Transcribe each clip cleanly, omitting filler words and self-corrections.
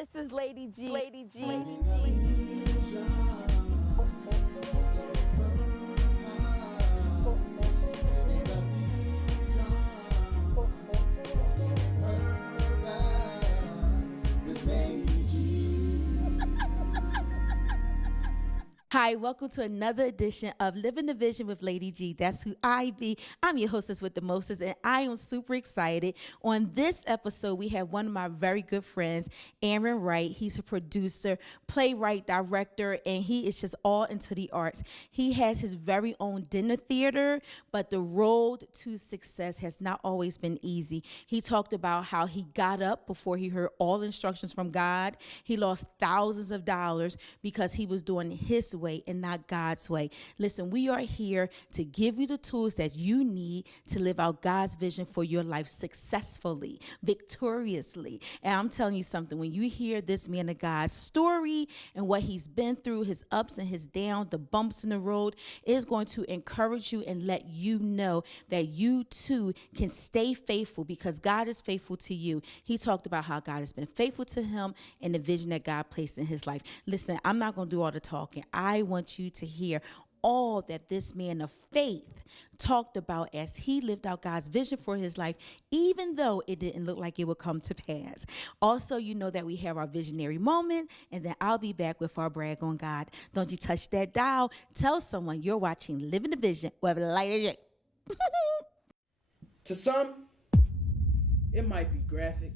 This is Lady G. Lady G. Hi, welcome to another edition of Living the Vision with Lady G. That's who I be. I'm your hostess with the mostest, and I am super excited. On this episode, we have one of my very good friends, Aaron Wright. He's a producer, playwright, director, and he is just all into the arts. He has his very own dinner theater, but the road to success has not always been easy. He talked about how he got up before he heard all instructions from God. He lost thousands of dollars because he was doing his way and not God's way. Listen, we are here to give you the tools that you need to live out God's vision for your life successfully, victoriously. And I'm telling you something, when you hear this man of God's story and what he's been through, his ups and his downs, the bumps in the road, it is going to encourage you and let you know that you too can stay faithful because God is faithful to you. He talked about how God has been faithful to him and the vision that God placed in his life. Listen, I'm not going to do all the talking. I want you to hear all that this man of faith talked about as he lived out God's vision for his life, even though it didn't look like it would come to pass. Also, you know that we have our visionary moment, and then I'll be back with our brag on God. Don't you touch that dial. Tell someone you're watching Living the Vision with Lady G. To some, it might be graphic,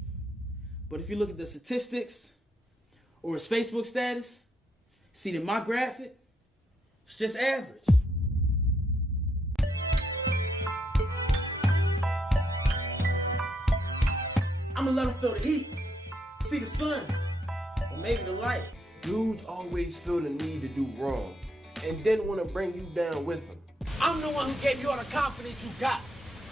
but if you look at the statistics or his Facebook status, see that my graphic, it's just average. I'ma let him feel the heat, see the sun, or maybe the light. Dudes always feel the need to do wrong and then want to bring you down with them. I'm the one who gave you all the confidence you got.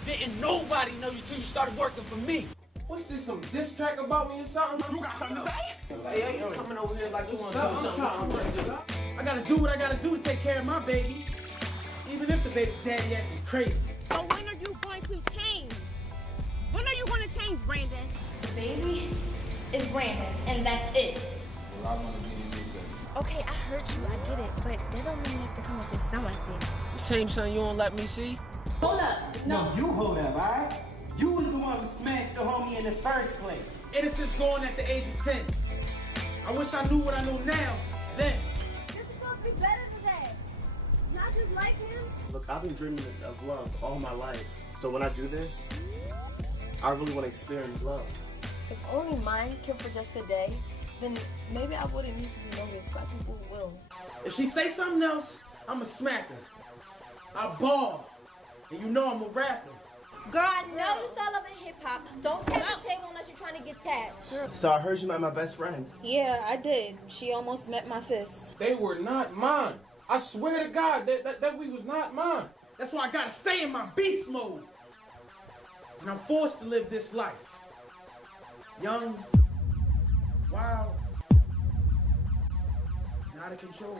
Didn't nobody know you till you started working for me. What's this, some diss track about me or something? You got something to say? Hey, you coming over here like you want to do something. I gotta do what I gotta do to take care of my baby. Even if the baby daddy acting crazy. So when are you going to change? When are you going to change, Brandon? Baby is Brandon, and that's it. Well, I want to be the new Okay, I heard you. I get it. But that don't mean you have to come and just sound like that. The same son you don't let me see? Hold up. No. You hold up, alright? You was the one who smashed the homie in the first place. Innocence gone at the age of 10. I wish I knew what I know now, then. You're supposed to be better than that. Not just like him. Look, I've been dreaming of love all my life. So when I do this, I really want to experience love. If only mine kept for just a day, then maybe I wouldn't need to be noticed by people who will. If she say something else, I'ma smack her. I ball. And you know I'm a rapper. Girl, I know you fell up in hip-hop. Don't tap the table unless you're trying to get tapped. So I heard you met my best friend. Yeah, I did. She almost met my fist. They were not mine. I swear to God that we was not mine. That's why I gotta stay in my beast mode. And I'm forced to live this life. Young, wild, and out of control.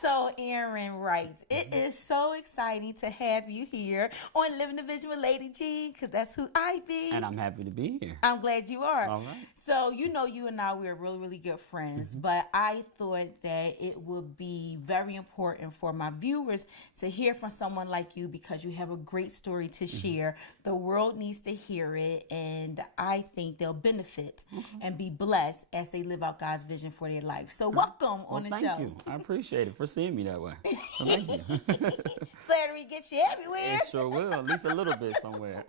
So, Aaron Wright, it is so exciting to have you here on Living the Vision with Lady G, because that's who I be. And I'm happy to be here. I'm glad you are. All right. So, you know, you and I, we're really, really good friends, but I thought that it would be very important for my viewers to hear from someone like you because you have a great story to share. The world needs to hear it, and I think they'll benefit and be blessed as they live out God's vision for their life. So, welcome on the show. Thank you. I appreciate it for seeing me that way. So thank you. Flattery gets you everywhere. It sure will, at least a little bit somewhere.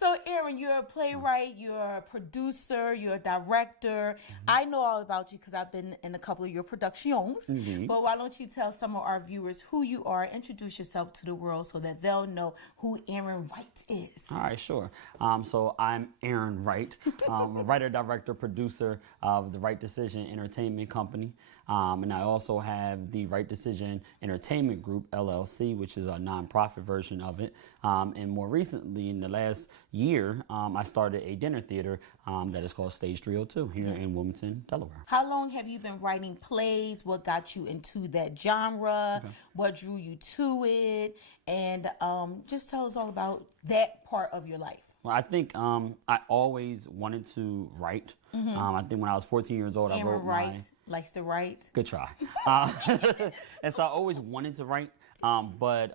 So, Aaron, you're a playwright, you're a producer, you're a director. I know all about you because I've been in a couple of your productions. But why don't you tell some of our viewers who you are, introduce yourself to the world so that they'll know who Aaron Wright is. All right, sure. So I'm Aaron Wright. I'm a writer, director, producer of the Right Decision Entertainment Company. And I also have the Right Decision Entertainment Group, LLC, which is a nonprofit version of it. And more recently, in the last year, I started a dinner theater that is called Stage 302 here in Wilmington, Delaware. How long have you been writing plays? What got you into that genre? What drew you to it? And just tell us all about that part of your life. Well, I think I always wanted to write. I think when I was 14 years old, I wrote Aaron Wright likes to write. Good try. And so I always wanted to write. But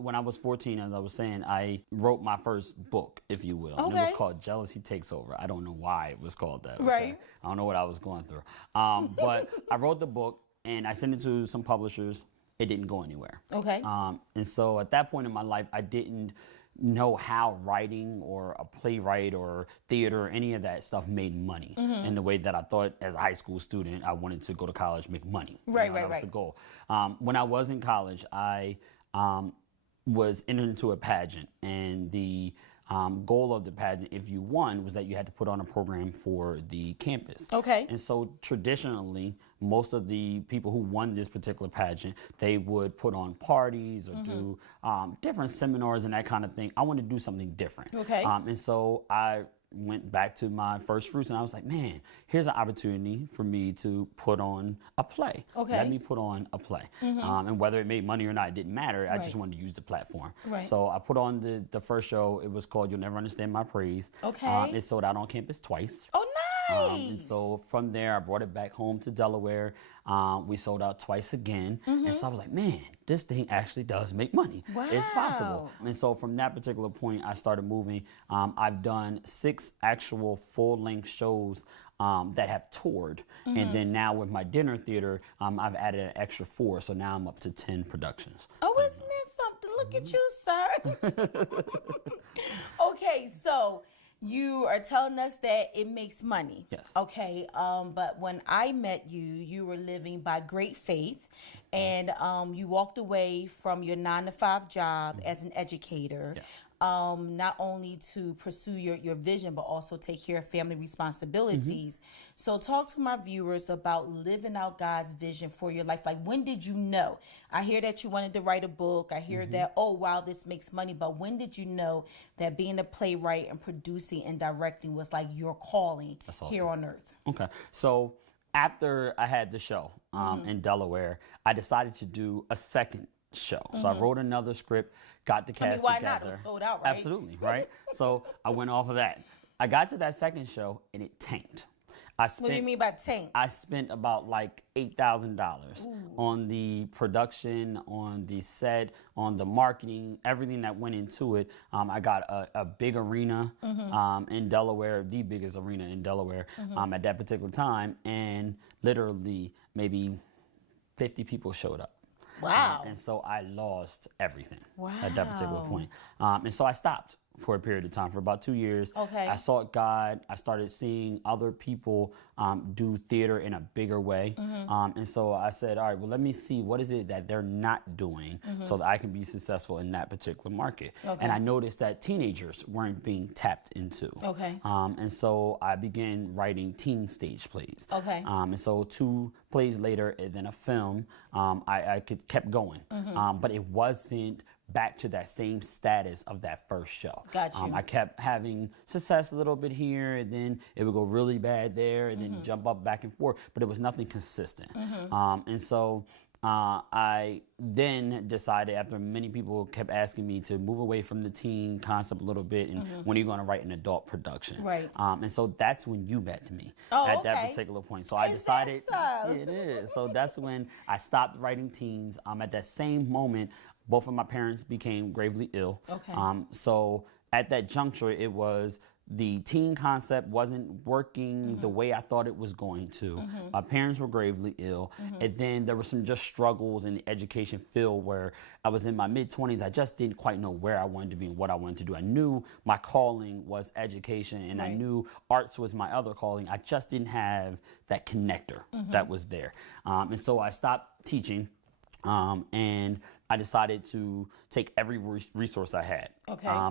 when I was 14, as I was saying, I wrote my first book, if you will. And it was called Jealousy Takes Over. I don't know why it was called that. Okay? Right. I don't know what I was going through. But I wrote the book and I sent it to some publishers. It didn't go anywhere. Okay. And so at that point in my life, I didn't know how writing or a playwright or theater or any of that stuff made money in the way that I thought as a high school student I wanted to go to college, make money. Right, that was the goal. When I was in college, I was entered into a pageant, and the goal of the pageant, if you won, was that you had to put on a program for the campus. Okay. And so traditionally, most of the people who won this particular pageant, they would put on parties or do different seminars and that kind of thing. I wanted to do something different. Okay. And so I went back to my first fruits and I was like, man, here's an opportunity for me to put on a play. Okay. Let me put on a play. And whether it made money or not, it didn't matter. I just wanted to use the platform. Right. So I put on the first show. It was called You'll Never Understand My Praise. Okay. It sold out on campus twice. Oh, nice. And so from there, I brought it back home to Delaware. We sold out twice again. And so I was like, man, this thing actually does make money. Wow. It's possible. And so from that particular point, I started moving. I've done 6 actual full-length shows that have toured. And then now with my dinner theater, I've added an extra 4. So now I'm up to 10 productions. Oh, isn't that something? Look at you, sir. Okay, so you are telling us that it makes money. Yes. Okay, but when I met you, you were living by great faith, and you walked away from your 9-to-5 job as an educator. Yes. Not only to pursue your vision, but also take care of family responsibilities. So talk to my viewers about living out God's vision for your life. Like, when did you know? I hear that you wanted to write a book. I hear that, oh, wow, this makes money. But when did you know that being a playwright and producing and directing was like your calling here on earth? Okay. So after I had the show in Delaware, I decided to do a second show. So I wrote another script, got the cast why together. not? It was sold out, right? Absolutely, right? So I went off of that. I got to that second show and it tanked. What do you mean by tank? I spent about like $8,000 on the production, on the set, on the marketing, everything that went into it. I got a big arena in Delaware, the biggest arena in Delaware at that particular time, and literally maybe 50 people showed up. Wow. And so I lost everything at that particular point. And so I stopped for a period of time, for about 2 years. Okay. I sought God. I started seeing other people do theater in a bigger way. And so I said, all right, well, let me see what is it that they're not doing so that I can be successful in that particular market. Okay. And I noticed that teenagers weren't being tapped into. Okay. And so I began writing teen stage plays. Okay. And so 2 plays later, and then a film, I kept going. But it wasn't back to that same status of that first show. Got you. I kept having success a little bit here, and then it would go really bad there, and then jump up back and forth, but it was nothing consistent. And so I then decided, after many people kept asking me, to move away from the teen concept a little bit, and when are you going to write an adult production? Right. And so that's when you met me Oh, at that okay. particular point. So I Is decided, that so? it is. So that's when I stopped writing teens. At that same moment, both of my parents became gravely ill. Okay. So at that juncture, it was the teen concept wasn't working the way I thought it was going to. My parents were gravely ill. And then there were some just struggles in the education field where I was in my mid-20s. I just didn't quite know where I wanted to be and what I wanted to do. I knew my calling was education, and I knew arts was my other calling. I just didn't have that connector that was there. And so I stopped teaching. And I decided to take every resource I had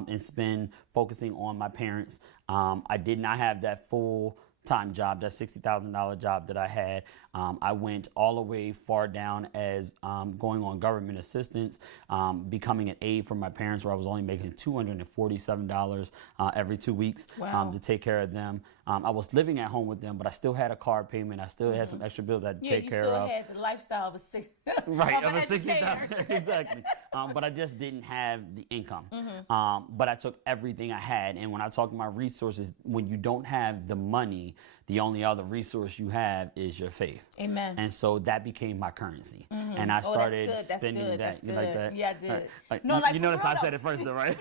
and spend focusing on my parents. I did not have that full time job, that $60,000 job that I had. I went all the way far down as going on government assistance, becoming an aide for my parents, where I was only making $247 every 2 weeks to take care of them. I was living at home with them, but I still had a car payment. I still had some extra bills I had to take care of. Yeah, you still had the lifestyle of a of a 60,000, exactly. But I just didn't have the income. But I took everything I had, and when I talk about resources, when you don't have the money, the only other resource you have is your faith. Amen. And so that became my currency, and I started spending that. You like that? Yeah, I did. You notice I said it first, though, right?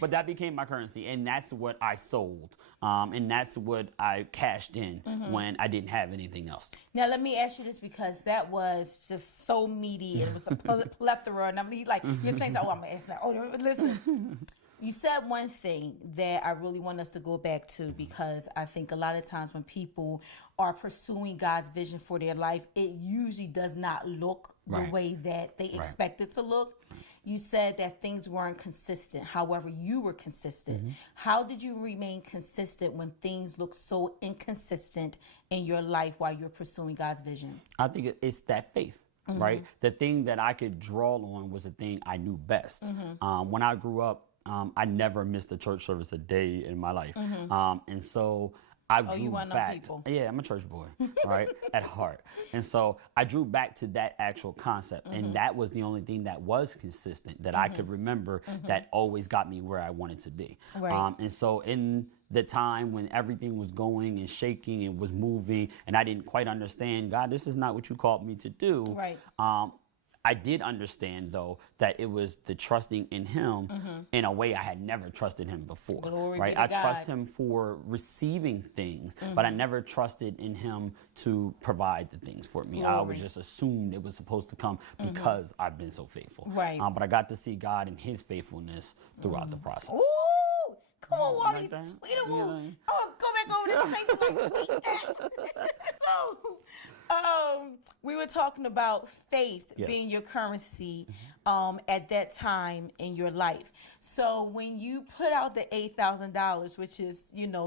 But that became my currency, and that's what I sold, and that's what I cashed in when I didn't have anything else. Now let me ask you this, because that was just so meaty, and it was a plethora, and I'm like, you're saying, oh, I'm gonna ask that. Oh, listen. You said one thing that I really want us to go back to, because I think a lot of times when people are pursuing God's vision for their life, it usually does not look the way that they expect it to look. You said that things weren't consistent. However, you were consistent. How did you remain consistent when things look so inconsistent in your life while you're pursuing God's vision? I think it's that faith. Right? The thing that I could draw on was the thing I knew best. When I grew up, I never missed a church service a day in my life. And so I drew back. Yeah, I'm a church boy, right, at heart. And so I drew back to that actual concept. And that was the only thing that was consistent, that I could remember, that always got me where I wanted to be. And so in the time when everything was going and shaking and was moving, and I didn't quite understand, God, this is not what you called me to do. I did understand, though, that it was the trusting in him in a way I had never trusted him before. Glory I trust him for receiving things, but I never trusted in him to provide the things for me. I always just assumed it was supposed to come because I've been so faithful. But I got to see God and his faithfulness throughout the process. Ooh! Come on, Wally, tweet him. I'm gonna go back over this and tweet that. So, we were talking about faith being your currency at that time in your life. So when you put out the $8,000, which is,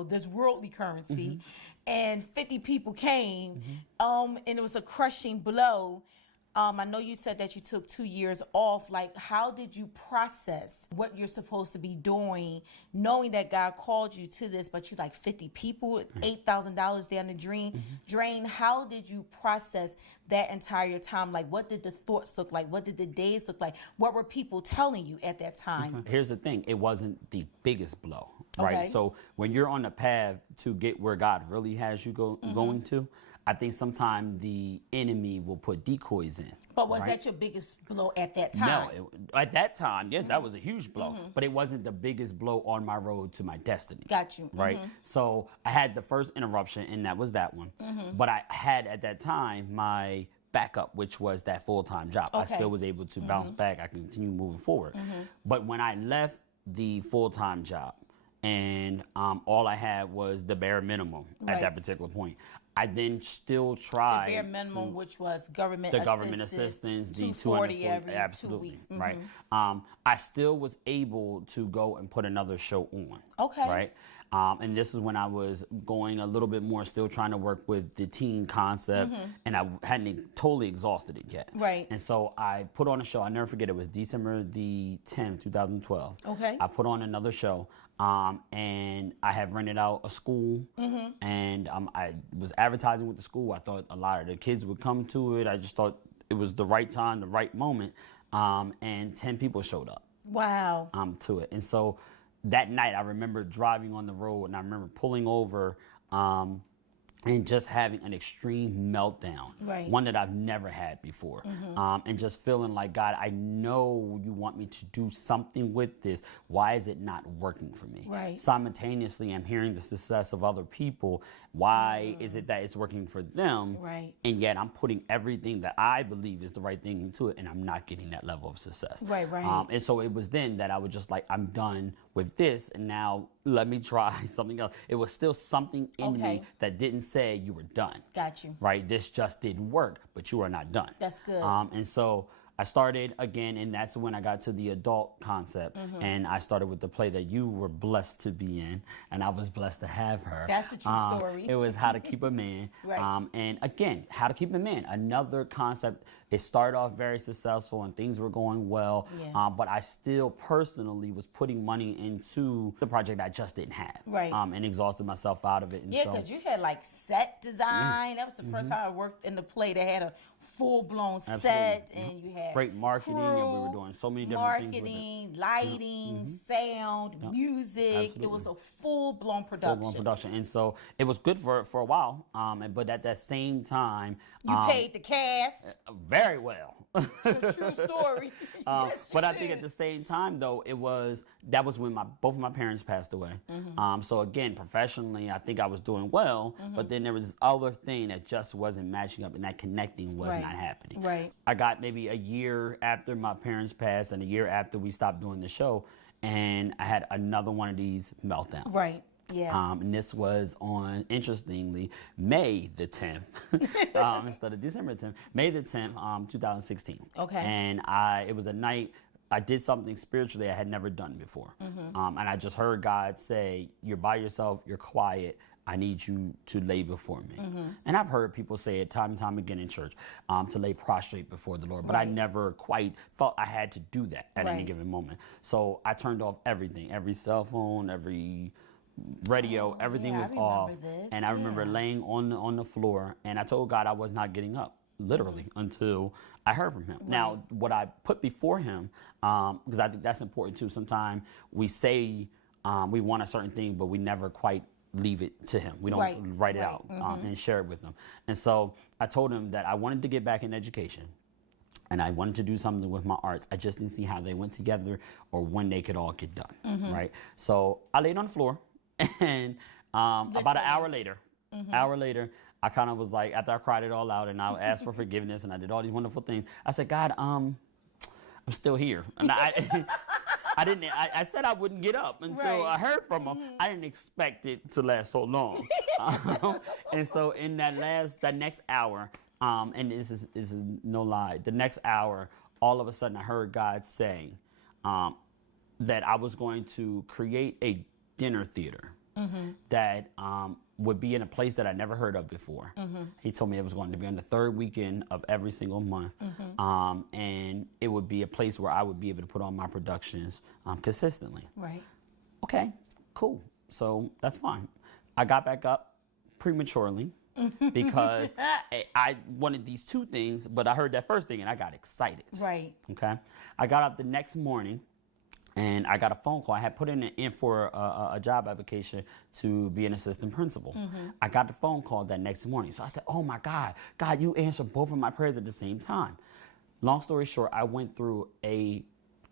this worldly currency, and 50 people came, and it was a crushing blow. I know you said that you took 2 years off. Like, how did you process what you're supposed to be doing, knowing that God called you to this, but you like 50 people, $8,000 down the drain? How did you process that entire time? Like, what did the thoughts look like? What did the days look like? What were people telling you at that time? Here's the thing. It wasn't the biggest blow, right? So when you're on the path to get where God really has you going to, I think sometimes the enemy will put decoys in. But was that your biggest blow at that time? No, at that time, yes, that was a huge blow. But it wasn't the biggest blow on my road to my destiny. Got you. Right? So I had the first interruption, and that was that one. But I had at that time my backup, which was that full-time job. I still was able to bounce back. I continue moving forward. But when I left the full-time job, and all I had was the bare minimum at that particular point, I then still tried the bare minimum, which was government assistance, the 240 every absolutely 2 weeks. Right. I still was able to go and put another show on. Right. And this is when I was going a little bit more, still trying to work with the teen concept, and I hadn't totally exhausted it yet. And so I put on a show. I'll never forget. It was December the 10th, 2012. I put on another show. And I have rented out a school, and I was advertising with the school. I thought a lot of the kids would come to it. I just thought it was the right time, the right moment, and 10 people showed up. Wow. To it. And so that night, I remember driving on the road, and I remember pulling over and just having an extreme meltdown, one that I've never had before, and just feeling like, God, I know you want me to do something with this. Why is it not working for me? Simultaneously, I'm hearing the success of other people. Why is it that it's working for them? And yet I'm putting everything that I believe is the right thing into it, and I'm not getting that level of success. And so it was then that I was just like, I'm done with this, and now let me try something else. It was still something in me that didn't say you were done. Got you. Right? This just didn't work, but you are not done. That's good. And so I started again, and that's when I got to the adult concept, and I started with the play that you were blessed to be in, and I was blessed to have her. That's a true story. It was How to Keep a Man. Right. And again, How to Keep a Man, another concept. It started off very successful and things were going well, but I still personally was putting money into the project I just didn't have. Right. And exhausted myself out of it. And Yeah, so, because you had like set design. That was the first time I worked in the play that had a full-blown set, and you had great marketing, and we were doing so many different things with it. marketing, lighting, sound, music. It was a full-blown production. Full-blown production. And so it was good for a while, but at that same time... You paid the cast. Very well. It's a true story. Yes, but I think at the same time, though, that was when both of my parents passed away. So again, professionally, I think I was doing well, but then there was this other thing that just wasn't matching up, and that connecting was not happening. Right. I got maybe a year after my parents passed and a year after we stopped doing the show, and I had another one of these meltdowns. Right. Yeah. And this was on, interestingly, May the 10th, instead of December 10th, May the 10th, 2016. Okay. And it was a night I did something spiritually I had never done before. And I just heard God say, you're by yourself, you're quiet, I need you to lay before me. And I've heard people say it time and time again in church, to lay prostrate before the Lord, but I never quite felt I had to do that at any given moment. So I turned off everything, every cell phone, every radio, everything was off. And I remember laying on the floor, and I told God I was not getting up, literally, until I heard from him. Now, what I put before him, because I think that's important too, sometimes we say we want a certain thing, but we never quite leave it to him. We don't write it out and share it with him. And so I told him that I wanted to get back in education, and I wanted to do something with my arts. I just didn't see how they went together or when they could all get done, right? So I laid on the floor, and about an hour later, I kind of was like, after I cried it all out and I asked for forgiveness and I did all these wonderful things, I said, God, I'm still here. And I said I wouldn't get up until I heard from him. I didn't expect it to last so long. And so in that next hour, and this is no lie, the next hour, all of a sudden I heard God saying that I was going to create a dinner theater that would be in a place that I never heard of before. He told me it was going to be on the third weekend of every single month, and it would be a place where I would be able to put on my productions consistently. Right. Okay, cool. So that's fine. I got back up prematurely because I wanted these two things, but I heard that first thing and I got excited. Right. Okay. I got up the next morning, and I got a phone call. I had put in for a job application to be an assistant principal. I got the phone call that next morning. So I said, oh my God, you answered both of my prayers at the same time. Long story short, I went through a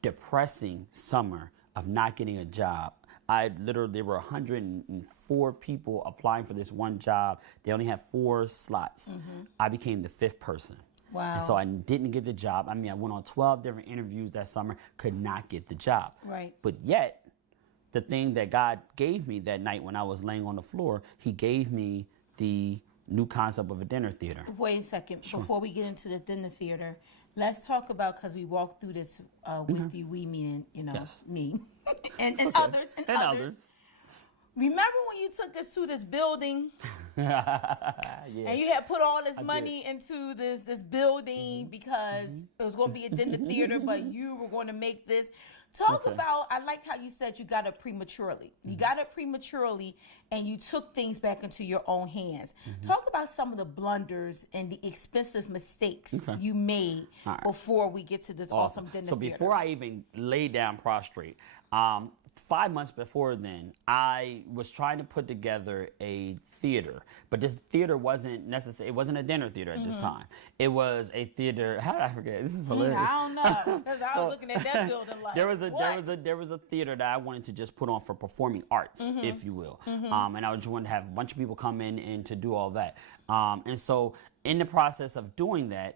depressing summer of not getting a job. There were 104 people applying for this one job. They only had 4 slots. I became the 5th person. Wow. And so I didn't get the job. I mean, I went on 12 different interviews that summer, could not get the job. Right. But yet, the thing that God gave me that night when I was laying on the floor, he gave me the new concept of a dinner theater. Wait a second. Before we get into the dinner theater, let's talk about, because we walked through this with you, we mean, me, and others. Remember when you took us to this building and you had put all this money into this building because it was going to be a dinner theater, but you were going to make this. Talk about, I like how you said you got it prematurely. You got it prematurely and you took things back into your own hands. Talk about some of the blunders and the expensive mistakes you made before we get to this awesome dinner theater. So before I even lay down prostrate, 5 months before then, I was trying to put together a theater, but this theater wasn't necessary. It wasn't a dinner theater at this time. It was a theater. How did I forget? This is hilarious. I don't know, because I was looking at that building like, there was a theater that I wanted to just put on for performing arts, if you will, and I just wanted to have a bunch of people come in and to do all that. And so in the process of doing that,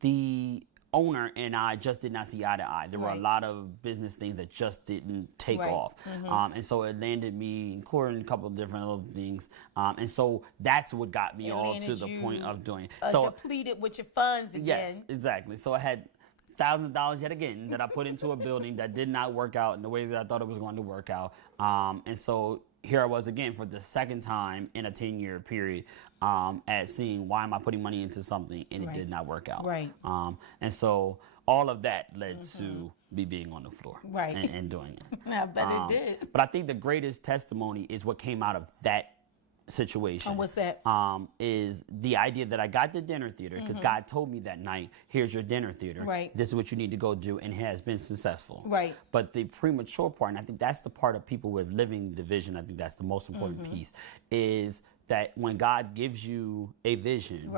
the owner and I just did not see eye to eye. There were a lot of business things that just didn't take off. And so it landed me in court and a couple of different other things. And so that's what got me all to the point of doing. Depleted with your funds again. Yes, exactly. So I had thousands of dollars yet again that I put into a building that did not work out in the way that I thought it was going to work out. And so here I was again for the second time in a 10-year period at seeing why am I putting money into something and it did not work out. Right. And so all of that led to me being on the floor and doing it. I bet it did. But I think the greatest testimony is what came out of that situation. And what's that? Is the idea that I got the dinner theater because God told me that night, here's your dinner theater. Right. This is what you need to go do, and it has been successful. Right. But the premature part, and I think that's the part of people with living the vision, I think that's the most important piece, is that when God gives you a vision,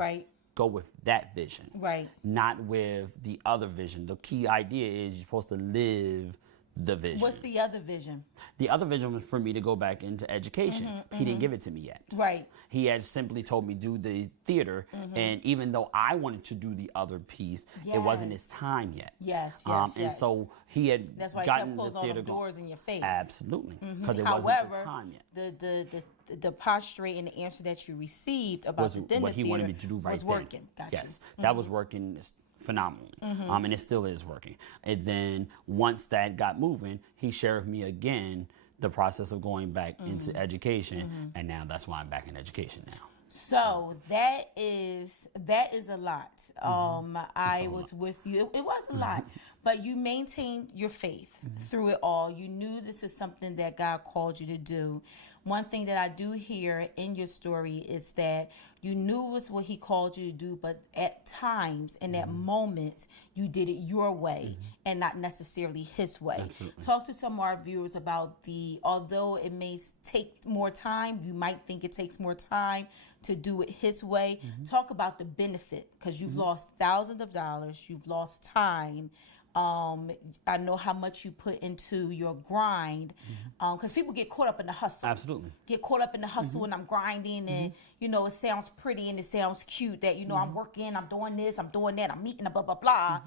go with that vision. Right. Not with the other vision. The key idea is you're supposed to live the vision. What's the other vision? The other vision was for me to go back into education. He didn't give it to me yet. Right. He had simply told me do the theater, and even though I wanted to do the other piece, it wasn't his time yet. Yes. And so he had that's why gotten he kept closing the all theater the doors in your face. Absolutely, because it wasn't the time yet. The posture and the answer that you received about the dinner what he theater wanted me to do right was then. working. Gotcha. Yes, that was working phenomenally, and it still is working. And then once that got moving, he shared with me again the process of going back into education, and now that's why I'm back in education now. So that is a lot. I was with you. It was a lot, but you maintained your faith through it all. You knew this is something that God called you to do. One thing that I do hear in your story is that you knew it was what he called you to do, but at times, in that moment, you did it your way and not necessarily his way. Absolutely. Talk to some of our viewers about although it may take more time, you might think it takes more time to do it his way. Talk about the benefit, because you've lost thousands of dollars, you've lost time. I know how much you put into your grind, because people get caught up in the hustle. Absolutely. Get caught up in the hustle and I'm grinding and, it sounds pretty and it sounds cute that, I'm working, I'm doing this, I'm doing that, I'm meeting, blah, blah, blah.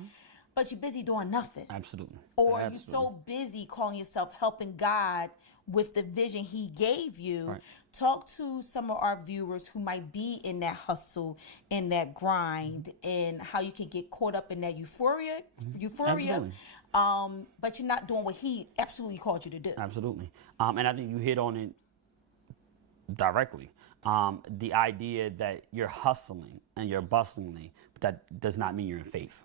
But you're busy doing nothing. Absolutely. Or you're so busy calling yourself helping God with the vision he gave you. Right. Talk to some of our viewers who might be in that hustle, in that grind, and how you can get caught up in that euphoria, Absolutely. But you're not doing what he absolutely called you to do. Absolutely. And I think you hit on it directly. The idea that you're hustling and you're bustling, but that does not mean you're in faith.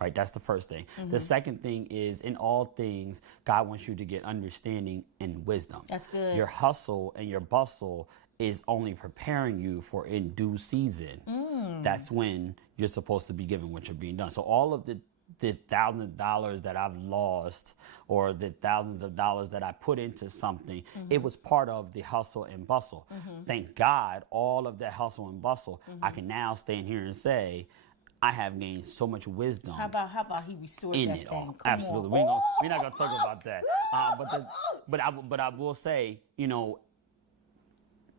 Right, that's the first thing. The second thing is, in all things, God wants you to get understanding and wisdom. That's good. Your hustle and your bustle is only preparing you for in due season. That's when you're supposed to be given what you're being done. So all of the thousands of dollars that I've lost, or the thousands of dollars that I put into something, it was part of the hustle and bustle. Thank God, all of that hustle and bustle, I can now stand here and say, I have gained so much wisdom. How about he restored in that it thing? all? Come Absolutely. on. We're not gonna talk about that. But I will say,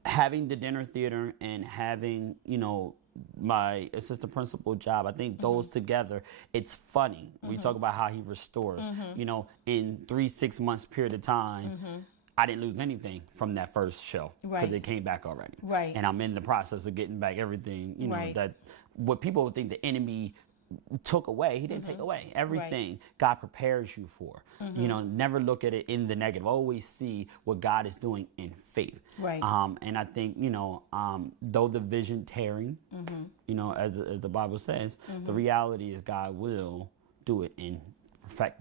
having the dinner theater and having, my assistant principal job, I think those together, it's funny. We talk about how he restores. In 3-6 months period of time, I didn't lose anything from that first show because it came back already. Right. And I'm in the process of getting back everything, that what people would think the enemy took away, he didn't take away. Everything God prepares you for. Never look at it in the negative. Always see what God is doing in faith. Right. And I think, though the vision tearing, as the Bible says, the reality is God will do it in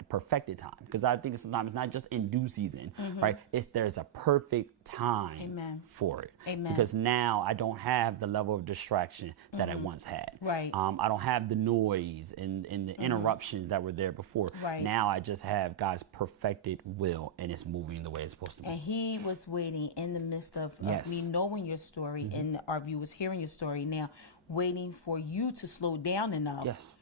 perfected time, because I think sometimes it's not just in due season, right? There's a perfect time for it. Amen. Because now I don't have the level of distraction that I once had. Right. I don't have the noise and the interruptions that were there before. Right. Now I just have God's perfected will, and it's moving the way it's supposed to be. And he was waiting in the midst of me knowing your story and our viewers hearing your story now, waiting for you to slow down enough. Yes.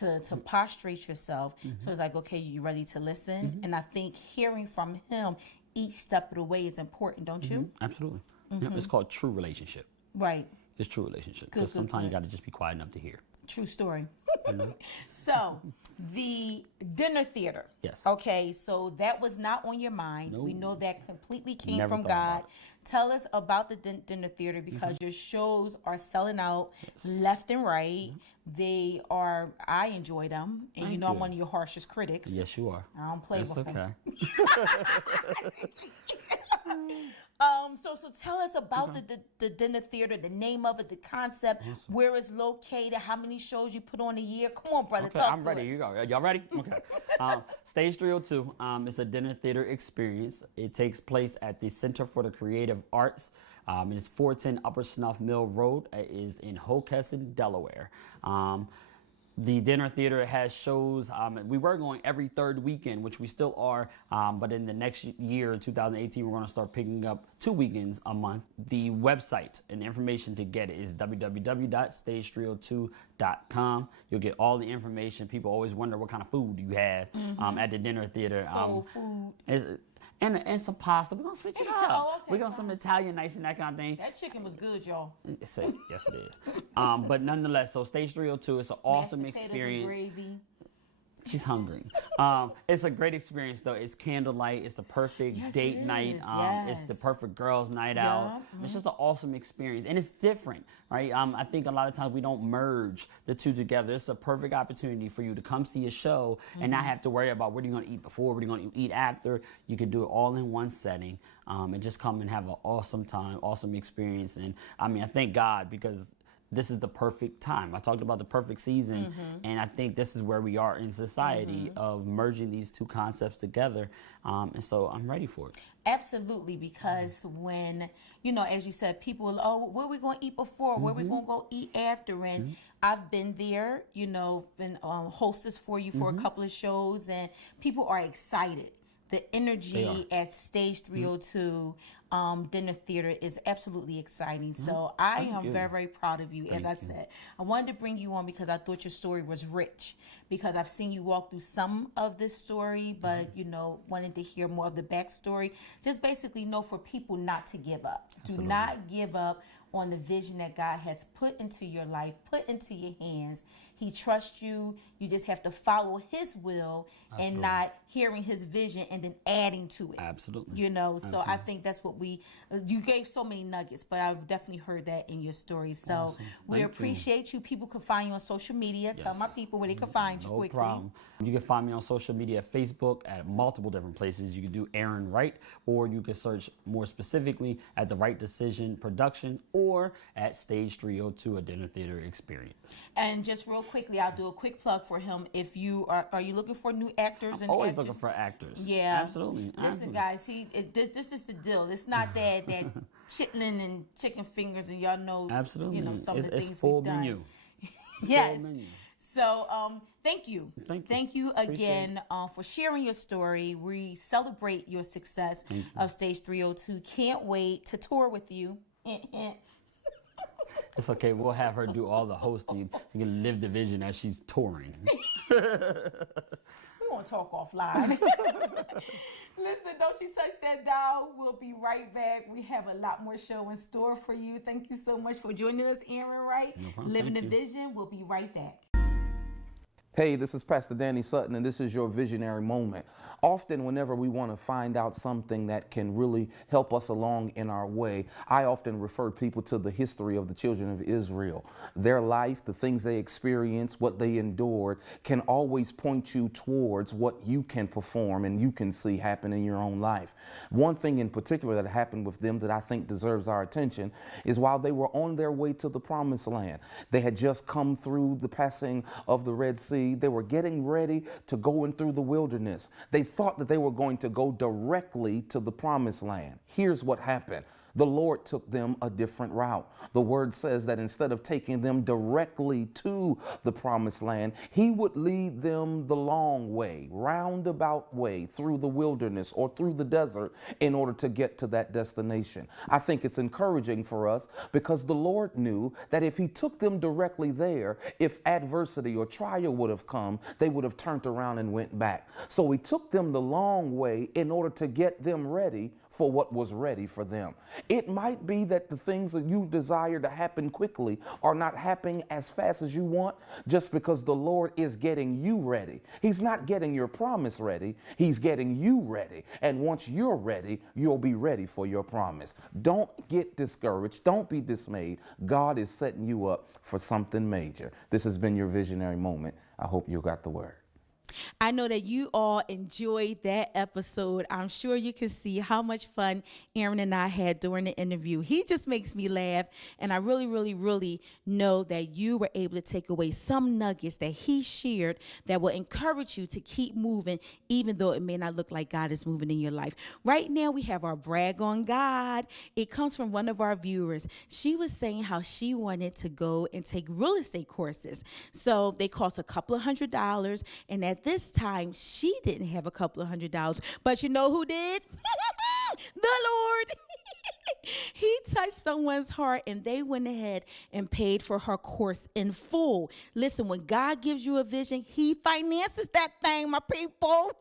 To prostrate yourself. So it's like, okay, you ready to listen? And I think hearing from him each step of the way is important, don't you? Absolutely. It's called true relationship. Right. It's true relationship. Because sometimes you got to just be quiet enough to hear. True story. So, the dinner theater. Yes. Okay, so that was not on your mind. No. We know that completely came Never from thought God. about it. Tell us about the dinner theater because your shows are selling out left and right. They are, I enjoy them. And you know I'm you. one of your harshest critics. Yes, you are. I don't play That's with them. okay. So tell us about the dinner theater, the name of it, the concept, where it's located, how many shows you put on a year. Come on, brother, Okay, talk I'm to ready. us. You go. Y'all ready? Okay. Stage 302 is a dinner theater experience. It takes place at the Center for the Creative Arts. It's 410 Upper Snuff Mill Road. It is in Hockessin, Delaware. The dinner theater has shows. We were going every third weekend, which we still are, but in the next year, 2018, we're going to start picking up 2 weekends a month. The website and information to get it is www.stage302.com. You'll get all the information. People always wonder what kind of food you have at the dinner theater. Soul food. And some pasta. We're going to switch it up. Oh, okay, We're going to some Italian nice and that kind of thing. That chicken was good, y'all. Yes, it is. But nonetheless, so Stage 302, it's an awesome Mashed potatoes and experience. gravy. She's hungry. It's a great experience, though. It's candlelight. It's the perfect date night. It's the perfect girls' night out. It's just an awesome experience, and it's different, right? I think a lot of times we don't merge the two together. It's a perfect opportunity for you to come see a show and not have to worry about what are you going to eat before, what are you going to eat after. You can do it all in one setting and just come and have an awesome time, awesome experience. And I mean, I thank God because this is the perfect time. I talked about the perfect season, and I think this is where we are in society of merging these two concepts together. And so I'm ready for it. Absolutely, because when, you know, as you said, people, oh, where are we going to eat before? Where are we going to go eat after? And I've been there, you know, been hostess for you for a couple of shows, and people are excited. The energy at Stage 302 dinner theater is absolutely exciting. So I am very, very proud of you. As I said, I wanted to bring you on because I thought your story was rich, because I've seen you walk through some of this story, but, you know, wanted to hear more of the backstory. Just basically know for people not to give up. Do not give up on the vision that God has put into your life, put into your hands. He trusts you. You just have to follow his will and not hearing his vision and then adding to it. Absolutely. You know, so I think that's what you gave so many nuggets, but I've definitely heard that in your story. So we appreciate you. People can find you on social media. Tell my people where they can find you quickly. No problem. You can find me on social media at Facebook at multiple different places. You can do Aaron Wright, or you can search more specifically at The Right Decision Production, or at Stage 302, a dinner theater experience. And just real quickly, I'll do a quick plug for him. If you are you looking for new actors and Always actors? looking for actors. Yeah, Absolutely. Listen, guys, this is the deal. It's not that chitlin and chicken fingers, and y'all know. Absolutely. You know some of the it's things full we've done. menu. Yes. Full menu. So thank you. Thank you again for sharing your story. We celebrate your success of Stage 302. Can't wait to tour with you. It's okay. We'll have her do all the hosting. She can live the vision as she's touring. We're going to talk offline. Listen, don't you touch that dial. We'll be right back. We have a lot more show in store for you. Thank you so much for joining us, Aaron Wright. No problem. Living the Thank you. Vision. We'll be right back. Hey, this is Pastor Danny Sutton, and this is your visionary moment. Often, whenever we want to find out something that can really help us along in our way, I often refer people to the history of the children of Israel. Their life, the things they experienced, what they endured, can always point you towards what you can perform and you can see happen in your own life. One thing in particular that happened with them that I think deserves our attention is while they were on their way to the promised land, they had just come through the passing of the Red Sea. They were getting ready to go in through the wilderness. They thought that they were going to go directly to the promised land. Here's what happened. The Lord took them a different route. The word says that instead of taking them directly to the promised land, he would lead them the long way, roundabout way, through the wilderness or through the desert in order to get to that destination. I think it's encouraging for us because the Lord knew that if he took them directly there, if adversity or trial would have come, they would have turned around and went back. So he took them the long way in order to get them ready for what was ready for them. It might be that the things that you desire to happen quickly are not happening as fast as you want, just because the Lord is getting you ready. He's not getting your promise ready. He's getting you ready. And once you're ready, you'll be ready for your promise. Don't get discouraged. Don't be dismayed. God is setting you up for something major. This has been your visionary moment. I hope you got the word. I know that you all enjoyed that episode. I'm sure you can see how much fun Aaron and I had during the interview. He just makes me laugh, and I really, really, really know that you were able to take away some nuggets that he shared that will encourage you to keep moving, even though it may not look like God is moving in your life. Right now, we have our brag on God. It comes from one of our viewers. She was saying how she wanted to go and take real estate courses. So they cost a couple of $100, and at this time, she didn't have a couple of $100, but you know who did? The Lord. He touched someone's heart, and they went ahead and paid for her course in full. Listen, when God gives you a vision, he finances that thing, my people.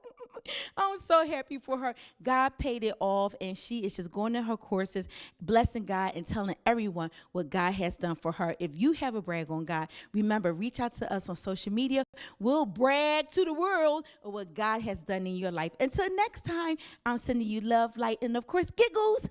I'm so happy for her. God paid it off, and she is just going to her courses, blessing God and telling everyone what God has done for her. If you have a brag on God, remember, reach out to us on social media. We'll brag to the world of what God has done in your life. Until next time, I'm sending you love, light, and, of course, giggles.